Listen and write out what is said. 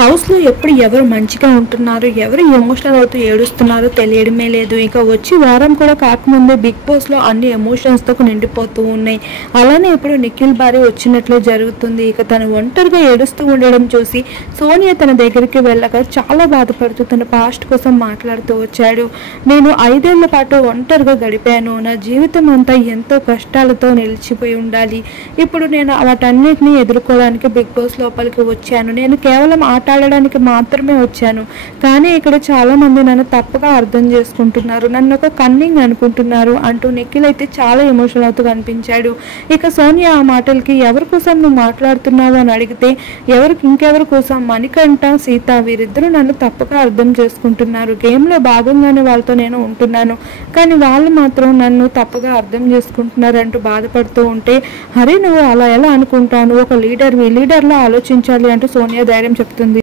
హౌస్లో ఎప్పుడు ఎవరు మంచిగా ఉంటున్నారు, ఎవరు ఎమోషనల్ అవుతూ ఏడుస్తున్నారో తెలియడమే లేదు. ఇక వచ్చి వారం కూడా కాకముందే బిగ్ బాస్లో అన్ని ఎమోషన్స్తో నిండిపోతూ ఉన్నాయి. అలానే ఇప్పుడు నిఖిల్ భార్య వచ్చినట్లే జరుగుతుంది. ఇక తను ఒంటరిగా ఏడుస్తూ ఉండడం చూసి సోనియా తన దగ్గరికి వెళ్ళక చాలా బాధపడుతూ తన పాస్ట్ కోసం మాట్లాడుతూ వచ్చాడు. నేను 5 ఏళ్ల పాటు ఒంటరిగా గడిపాను. నా జీవితం అంతా ఎంతో కష్టాలతో నిలిచిపోయి ఉండాలి. ఇప్పుడు నేను వాటన్నిటిని ఎదుర్కోవడానికి బిగ్ బాస్ లోపలికి వచ్చాను. నేను కేవలం ఆట ఆడడానికి మాత్రమే వచ్చాను. కానీ ఇక్కడ చాలా మంది నన్ను తప్పుగా అర్థం చేసుకుంటున్నారు, నన్ను ఒక కన్నింగ్ అనుకుంటున్నారు అంటూ నిఖిల్ అయితే చాలా ఎమోషనల్ అవుతూ కనిపించాడు. ఇక సోనియా ఆ మాటలకి ఎవరి కోసం నువ్వు మాట్లాడుతున్నావు అని అడిగితే ఇంకెవరి కోసం, మణికంఠ, సీత వీరిద్దరూ నన్ను తప్పుగా అర్థం చేసుకుంటున్నారు. గేమ్లో భాగంగానే వాళ్ళతో నేను ఉంటున్నాను, కానీ వాళ్ళు మాత్రం నన్ను తప్పుగా అర్థం చేసుకుంటున్నారు అంటూ బాధపడుతూ ఉంటే, అరే నువ్వు అలా ఎలా అనుకుంటాను, ఒక లీడర్లా ఆలోచించాలి అంటూ సోనియా ధైర్యం చెప్తుంది.